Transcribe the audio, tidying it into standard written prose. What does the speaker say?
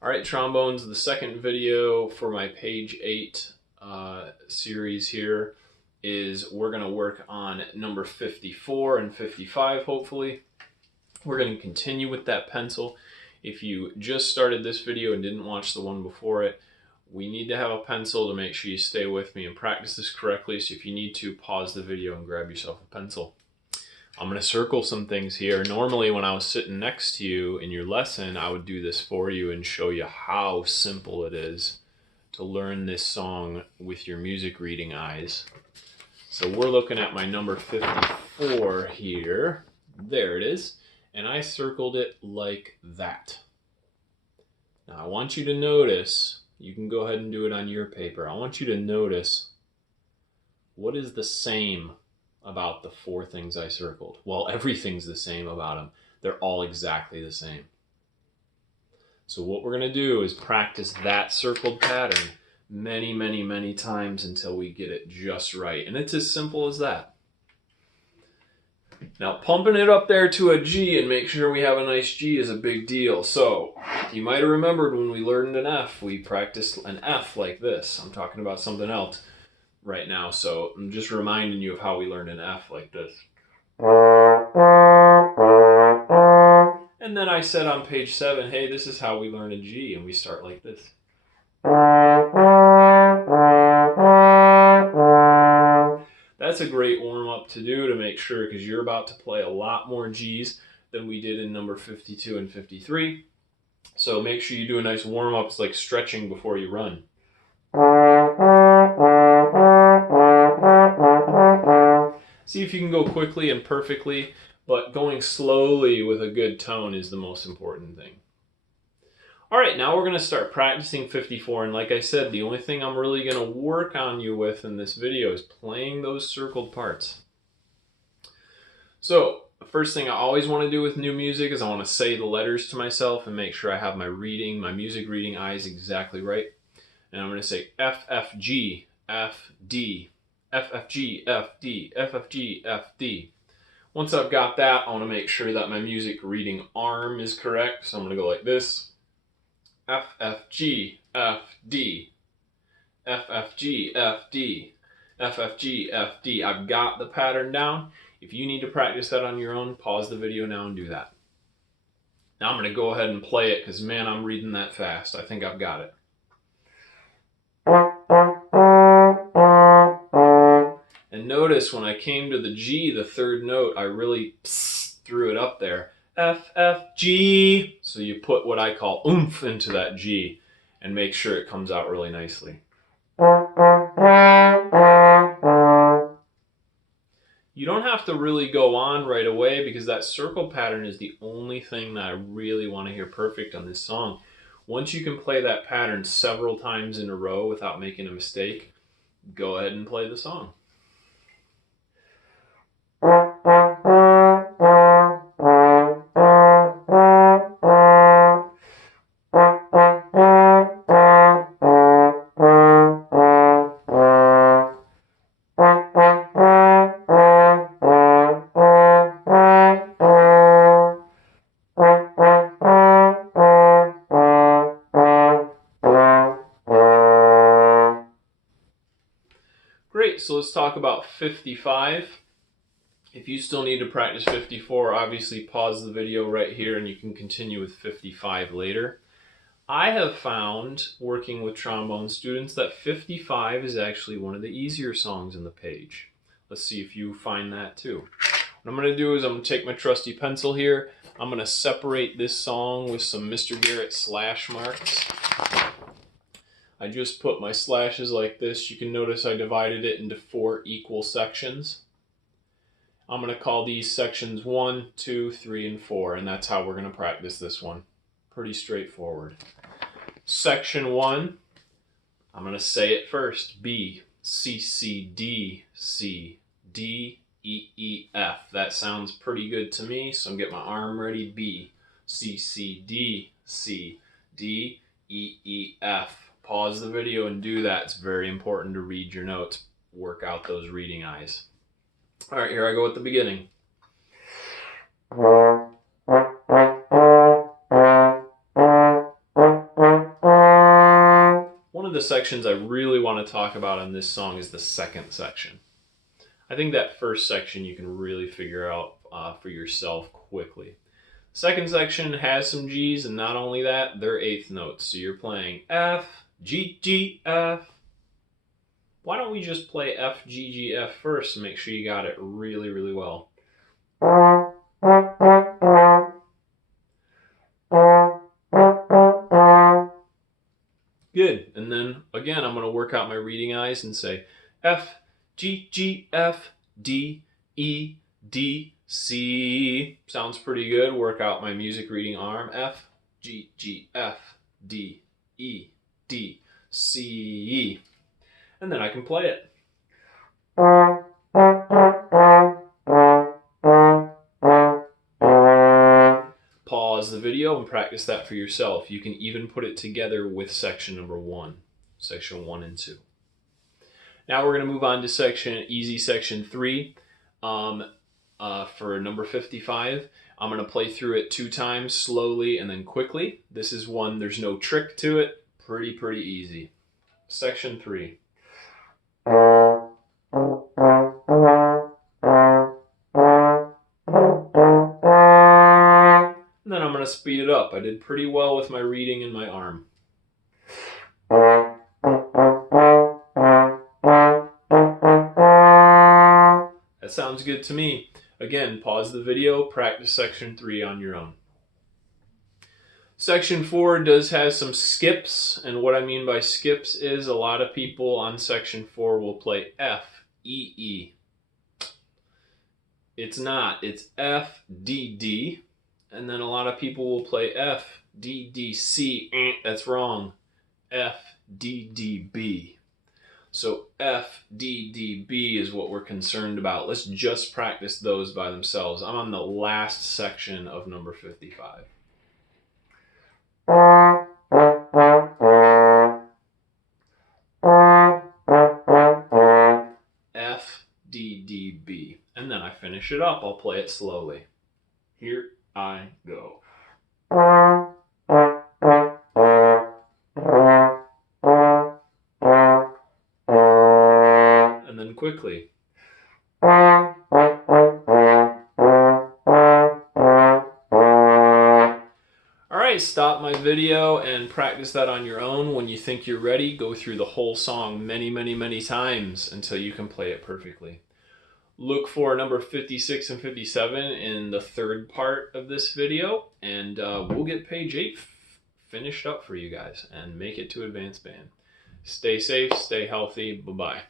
All right, trombones, the second video for my page 8 series here is we're going to work on number 54 and 55, hopefully. We're going to continue with that pencil. If you just started this video and didn't watch the one before it, we need to have a pencil to make sure you stay with me and practice this correctly. So if you need to, pause the video and grab yourself a pencil. I'm going to circle some things here. Normally when I was sitting next to you in your lesson, I would do this for you and show you how simple it is to learn this song with your music reading eyes. So we're looking at my number 54 here. There it is. And I circled it like that. Now I want you to notice, you can go ahead and do it on your paper. I want you to notice what is the same about the four things I circled. Well, everything's the same about them. They're all exactly the same. So what we're going to do is practice that circled pattern many, many, many times until we get it just right. And it's as simple as that. Now, pumping it up there to a G and make sure we have a nice G is a big deal. So you might have remembered when we learned an F, we practiced an F like this. I'm talking about something else right now, so I'm just reminding you of how we learned an F like this. And then I said on page 7, hey, this is how we learn a G, and we start like this. That's a great warm-up to do to make sure, because you're about to play a lot more G's than we did in number 52 and 53. So make sure you do a nice warm-up. It's like stretching before you run. See if you can go quickly and perfectly, but going slowly with a good tone is the most important thing. All right, now we're going to start practicing 54, and like I said, the only thing I'm really going to work on you with in this video is playing those circled parts. So the first thing I always want to do with new music is I want to say the letters to myself and make sure I have my music reading eyes exactly right. And I'm going to say F, F, G, F, D, F, F, G, F, D, F, F, G, F, D. Once I've got that, I want to make sure that my music reading arm is correct. So I'm going to go like this. F, F, G, F, D, F, F, G, F, D, F, F, G, F, D. I've got the pattern down. If you need to practice that on your own, pause the video now and do that. Now I'm going to go ahead and play it because, man, I'm reading that fast. I think I've got it. And notice when I came to the G, the third note, I really threw it up there. F, F, G. So you put what I call oomph into that G and make sure it comes out really nicely. You don't have to really go on right away because that circle pattern is the only thing that I really want to hear perfect on this song. Once you can play that pattern several times in a row without making a mistake, go ahead and play the song. Great, so let's talk about 55. If you still need to practice 54, obviously pause the video right here and you can continue with 55 later. I have found, working with trombone students, that 55 is actually one of the easier songs in the page. Let's see if you find that too. What I'm going to do is I'm going to take my trusty pencil here. I'm going to separate this song with some Mr. Garrett slash marks. I just put my slashes like this. You can notice I divided it into 4 equal sections. I'm going to call these sections 1, 2, 3, and 4, and that's how we're going to practice this one. Pretty straightforward. Section 1, I'm going to say it first. B, C, C, D, C, D, E, E, F. That sounds pretty good to me, so I'm getting my arm ready. B, C, C, D, C, D, E, E, F. Pause the video and do that. It's very important to read your notes. Work out those reading eyes. All right, here I go at the beginning. the sections I really want to talk about on this song is the second section. I think that first section you can really figure out for yourself quickly. Second section has some G's, and not only that, they're eighth notes. So you're playing F, G, G, F. Why don't we just play F, G, G, F first and make sure you got it really, really well. Good. And then, again, I'm going to work out my reading eyes and say F, G, G, F, D, E, D, C. Sounds pretty good. Work out my music reading arm. F, G, G, F, D, E, D, C. And then I can play it. Pause the video and practice that for yourself. You can even put it together with section number 1, section 1 and 2. Now we're going to move on to section 3. For number 55, I'm going to play through it 2 times, slowly and then quickly. This is one, there's no trick to it. Pretty easy. Section 3. And then I'm going to speed it up. I did pretty well with my reading and my arm. That sounds good to me. Again, pause the video, practice section 3 on your own. Section 4 does have some skips, and what I mean by skips is a lot of people on section 4 will play F, E, E. It's not. It's F, D, D, and then a lot of people will play F, D, D, C. That's wrong. F, D, D, B. So F, D, D, B is what we're concerned about. Let's just practice those by themselves. I'm on the last section of number 55. F, D, D, B. And then I finish it up. I'll play it slowly. Here I go. And then quickly. Alright, stop my video and practice that on your own. When you think you're ready, go through the whole song many times until you can play it perfectly. Look for number 56 and 57 in the third part of this video, and we'll get page 8 finished up for you guys and make it to advanced band. Stay safe, stay healthy, bye-bye.